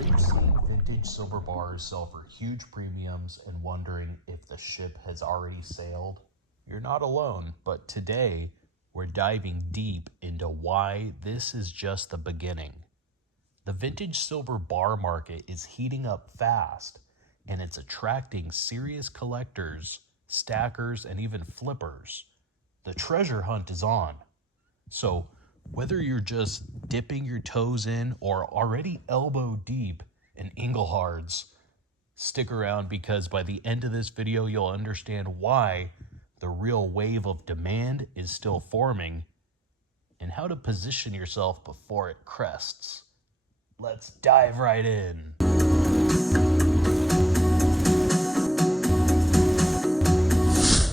Are you seeing vintage silver bars sell for huge premiums and wondering if the ship has already sailed? You're not alone, but today we're diving deep into why this is just the beginning. The vintage silver bar market is heating up fast, and it's attracting serious collectors, stackers, and even flippers. The treasure hunt is on. So, whether you're just dipping your toes in or already elbow deep in Inglehards, stick around because by the end of this video, you'll understand why the real wave of demand is still forming and how to position yourself before it crests. Let's dive right in.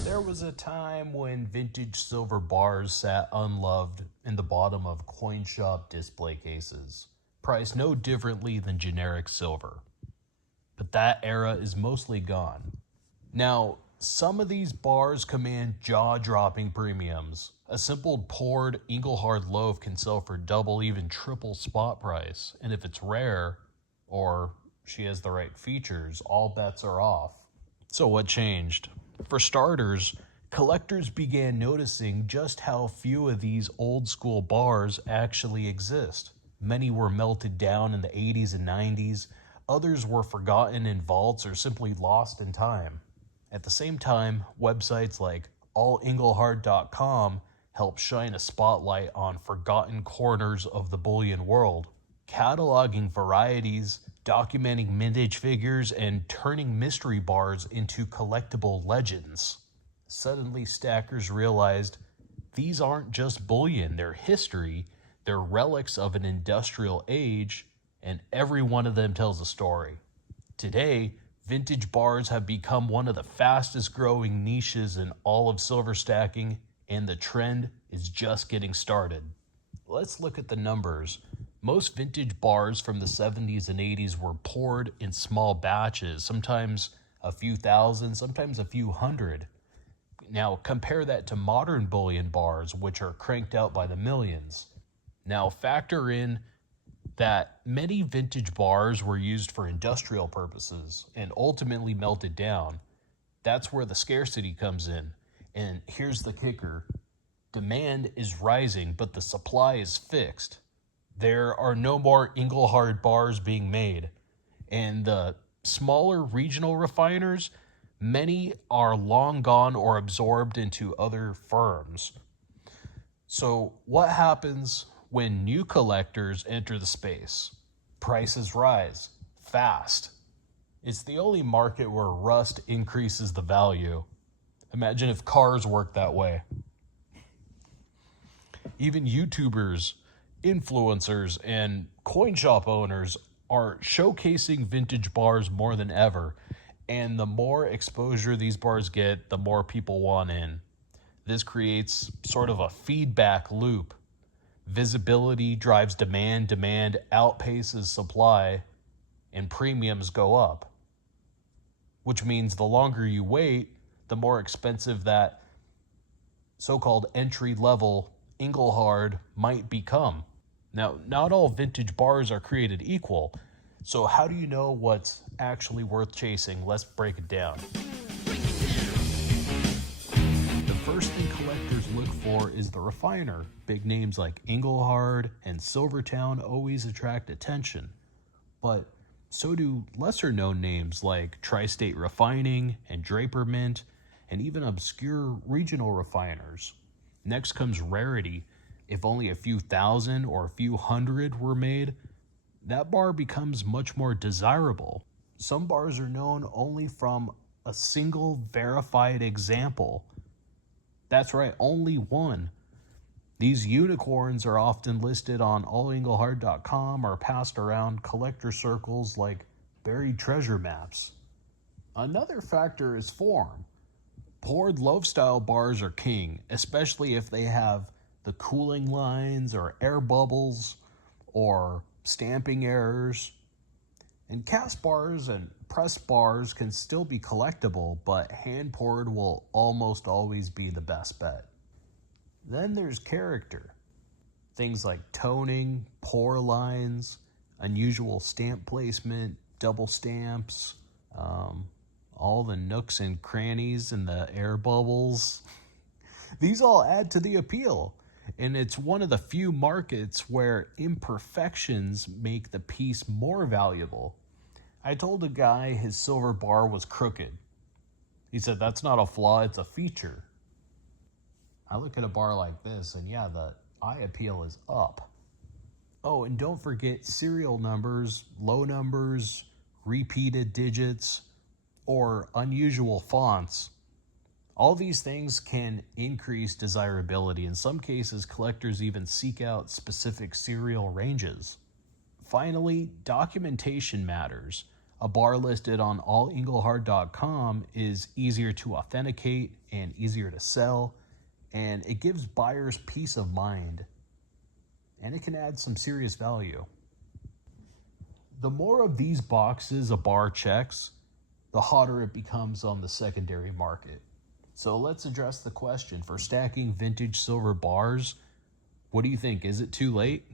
There was a time when vintage silver bars sat unloved in the bottom of coin shop display cases, priced no differently than generic silver. But that era is mostly gone. Now, some of these bars command jaw-dropping premiums. A simple poured Inglehard loaf can sell for double, even triple spot price. And if it's rare, or she has the right features, all bets are off. So what changed? For starters, collectors began noticing just how few of these old school bars actually exist. Many were melted down in the 80s and 90s. Others were forgotten in vaults or simply lost in time. At the same time, websites like allinglehard.com help shine a spotlight on forgotten corners of the bullion world, cataloging varieties, documenting vintage figures, and turning mystery bars into collectible legends. Suddenly, stackers realized these aren't just bullion, they're history, they're relics of an industrial age, and every one of them tells a story. Today, vintage bars have become one of the fastest growing niches in all of silver stacking, and the trend is just getting started. Let's look at the numbers. Most vintage bars from the 70s and 80s were poured in small batches, sometimes a few thousand, sometimes a few hundred. Now compare that to modern bullion bars, which are cranked out by the millions. Now factor in that many vintage bars were used for industrial purposes and ultimately melted down. That's where the scarcity comes in. And here's the kicker. Demand is rising, but the supply is fixed. There are no more Inglehard bars being made. And the smaller regional refiners, many are long gone or absorbed into other firms. So what happens when new collectors enter the space? Prices rise fast. It's the only market where rust increases the value. Imagine if cars worked that way. Even YouTubers, influencers, and coin shop owners are showcasing vintage bars more than ever. And the more exposure these bars get, the more people want in. This creates sort of a feedback loop. Visibility drives demand, demand outpaces supply, and premiums go up. Which means the longer you wait, the more expensive that so-called entry-level Inglehard might become. Now, not all vintage bars are created equal. So how do you know what's actually worth chasing? Let's break it down. The first thing collectors look for is the refiner. Big names like Inglehard and Silvertown always attract attention. But so do lesser known names like Tri-State Refining and Draper Mint, and even obscure regional refiners. Next comes rarity. If only a few thousand or a few hundred were made, that bar becomes much more desirable. Some bars are known only from a single verified example. That's right, only one. These unicorns are often listed on allinglehard.com or passed around collector circles like buried treasure maps. Another factor is form. Poured loaf-style bars are king, especially if they have the cooling lines or air bubbles or stamping errors. And cast bars and press bars can still be collectible, but hand-poured will almost always be the best bet. Then there's character. Things like toning, pour lines, unusual stamp placement, double stamps, all the nooks and crannies and the air bubbles. These all add to the appeal, and it's one of the few markets where imperfections make the piece more valuable. I told a guy his silver bar was crooked. He said, "That's not a flaw, it's a feature." I look at a bar like this, and yeah, the eye appeal is up. Oh, and don't forget serial numbers, low numbers, repeated digits, or unusual fonts. All these things can increase desirability. In some cases, collectors even seek out specific serial ranges. Finally, documentation matters. A bar listed on allengelhard.com is easier to authenticate and easier to sell, and it gives buyers peace of mind, and it can add some serious value. The more of these boxes a bar checks, the hotter it becomes on the secondary market. So let's address the question for stacking vintage silver bars. What do you think? Is it too late?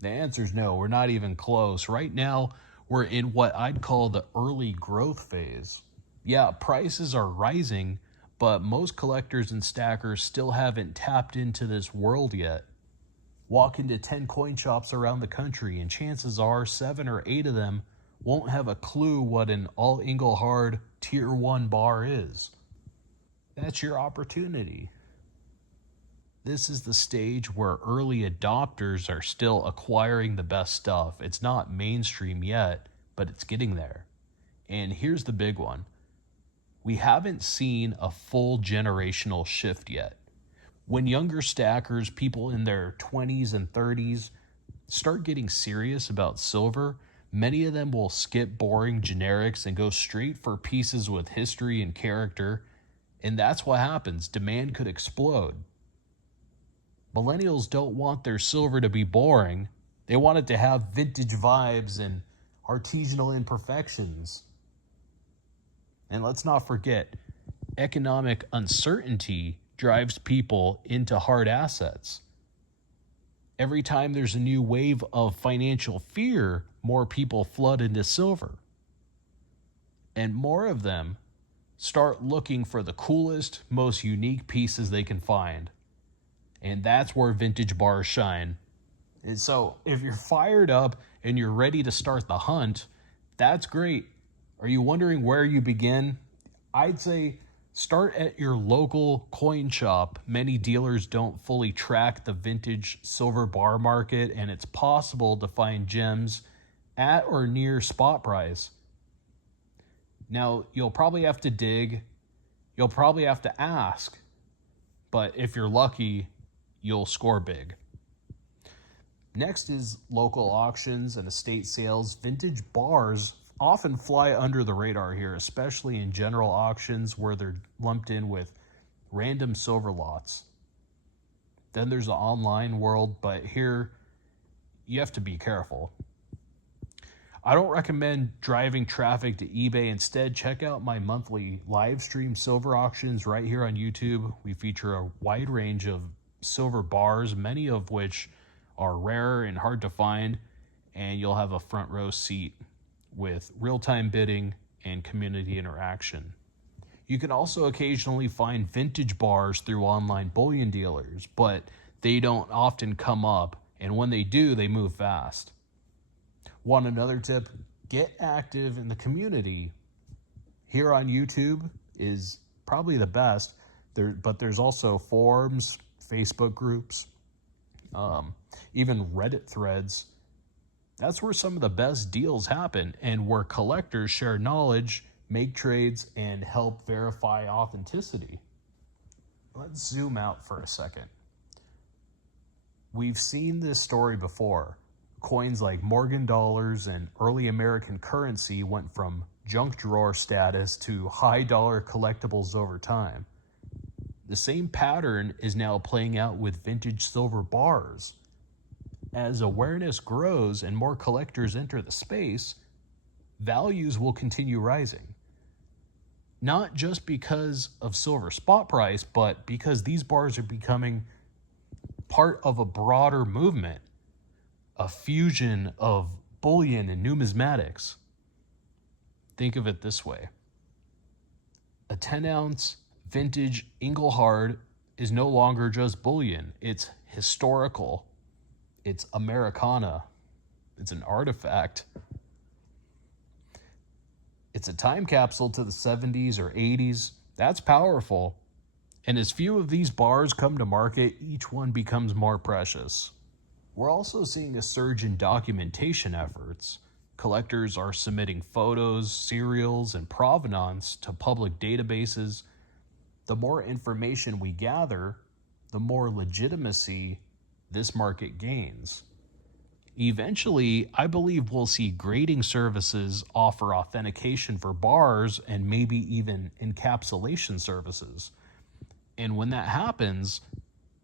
The answer is no, we're not even close. Right now, we're in what I'd call the early growth phase. Yeah, prices are rising, but most collectors and stackers still haven't tapped into this world yet. Walk into 10 coin shops around the country, and chances are 7 or 8 of them won't have a clue what an All Engelhard Tier 1 bar is. That's your opportunity. This is the stage where early adopters are still acquiring the best stuff. It's not mainstream yet, but it's getting there. And here's the big one. We haven't seen a full generational shift yet. When younger stackers, people in their 20s and 30s, start getting serious about silver, many of them will skip boring generics and go straight for pieces with history and character. And that's what happens. Demand could explode. Millennials don't want their silver to be boring. They want it to have vintage vibes and artisanal imperfections. And let's not forget, economic uncertainty drives people into hard assets. Every time there's a new wave of financial fear, more people flood into silver. And more of them start looking for the coolest, most unique pieces they can find. And that's where vintage bars shine. And so if you're fired up and you're ready to start the hunt, that's great. Are you wondering where you begin? I'd say start at your local coin shop. Many dealers don't fully track the vintage silver bar market, and it's possible to find gems at or near spot price. Now, you'll probably have to dig. You'll probably have to ask. But if you're lucky, you'll score big. Next is local auctions and estate sales. Vintage bars often fly under the radar here, especially in general auctions where they're lumped in with random silver lots. Then there's the online world, but here you have to be careful. I don't recommend driving traffic to eBay. Instead, check out my monthly live stream silver auctions right here on YouTube. We feature a wide range of silver bars, many of which are rare and hard to find, and you'll have a front row seat with real-time bidding and community interaction. You can also occasionally find vintage bars through online bullion dealers, but they don't often come up, and when they do, they move fast. Want another tip? Get active in the community. Here on YouTube is probably the best, but there's also forums, Facebook groups, even Reddit threads. That's where some of the best deals happen and where collectors share knowledge, make trades, and help verify authenticity. Let's zoom out for a second. We've seen this story before. Coins like Morgan dollars and early American currency went from junk drawer status to high dollar collectibles over time. The same pattern is now playing out with vintage silver bars. As awareness grows and more collectors enter the space, values will continue rising. Not just because of silver spot price, but because these bars are becoming part of a broader movement. a fusion of bullion and numismatics. Think of it this way. A 10-ounce vintage Engelhard is no longer just bullion. It's historical. It's Americana. It's an artifact. It's a time capsule to the 70s or 80s. That's powerful. And as few of these bars come to market, each one becomes more precious. We're also seeing a surge in documentation efforts. Collectors are submitting photos, serials, and provenance to public databases. The more information we gather, the more legitimacy this market gains. Eventually, I believe we'll see grading services offer authentication for bars and maybe even encapsulation services. And when that happens,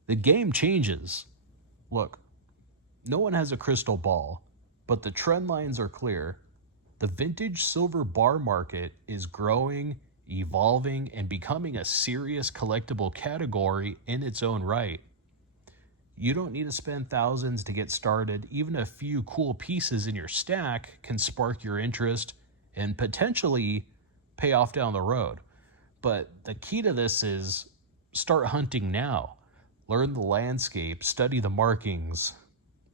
the game changes. Look, no one has a crystal ball, but the trend lines are clear. The vintage silver bar market is growing, evolving, and becoming a serious collectible category in its own right. You don't need to spend thousands to get started. Even a few cool pieces in your stack can spark your interest and potentially pay off down the road. But the key to this is start hunting now. Learn the landscape, study the markings,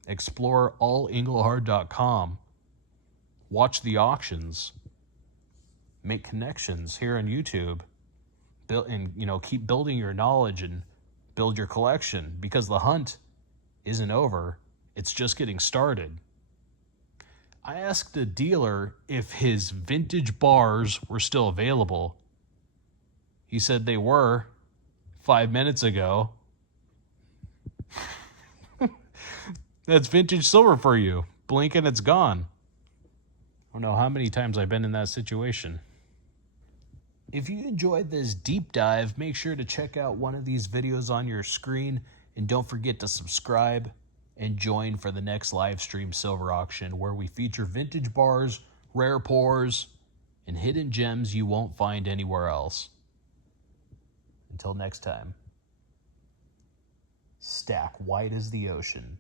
explore allengelhard.com, watch the auctions, make connections here on YouTube, keep building your knowledge and build your collection, because the hunt isn't over. It's just getting started. I asked a dealer if his vintage bars were still available. He said they were 5 minutes ago. That's vintage silver for you. Blink and it's gone. I don't know how many times I've been in that situation. If you enjoyed this deep dive, make sure to check out one of these videos on your screen, and don't forget to subscribe and join for the next live stream silver auction, where we feature vintage bars, rare pours, and hidden gems you won't find anywhere else. Until next time, stack white as the ocean.